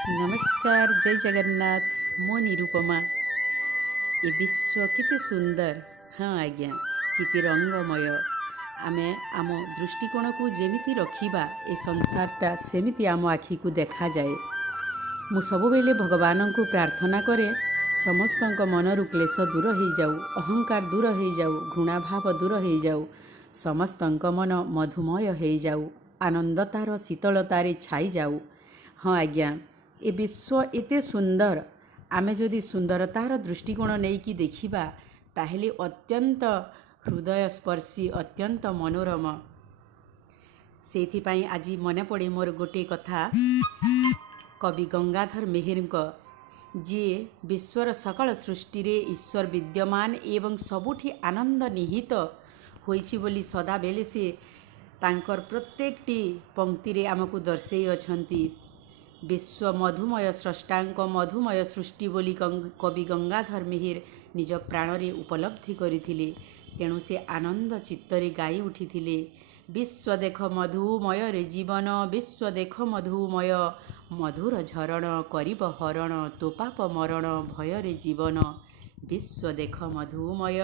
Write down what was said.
नमस्कार जय जगन्नाथ मो निरुपमा ए विश्व केते सुंदर। हाँ आज्ञा केते रंगमय। आमे आम दृष्टिकोण को जेमिति रखिबा ए संसारटा सेमिति आम आखि को देखा जाए। मु सबुबेले भगवान को प्रार्थना करे समस्तक मनरु क्लेश दूर हो जाऊ, अहंकार दूर हो जाऊ, घृणाभाव दूर हो जाऊ, समस्तक मन मधुमय हो जाऊ, आनंदतार शीतलतारे छाई जाऊ। हाँ आज्ञा ए विश्व एते सुंदर। आमे जदि सुंदरतार दृष्टिकोण नहीं कि देखिबा ताहेले अत्यंत हृदय स्पर्शी, अत्यंत मनोरम। सेथिपाई आज मने पड़े मोर गोटे कथा कवि गंगाधर मेहेर जी विश्वर सकल सृष्टि रे ईश्वर विद्यमान एवं सबुठी आनंद निहित होइछि बोली सदा बेले से तांकर प्रत्येकटी पंक्ति रे आमको दर्शाई अछंती। विश्व मधुमय स्रष्टांक मधुमय सृष्टि बोली कवि गंगाधर मेहेर निज प्राण रे उपलब्धि करिथिले। तेणु से आनंद चित्तरे गाई उठिथिले। विश्व देख मधुमय रे जीवन, विश्व देख मधुमय, मधुर झरण करिब हरण, तो पाप मरण भय रे जीवन। विश्व देख मधुमय।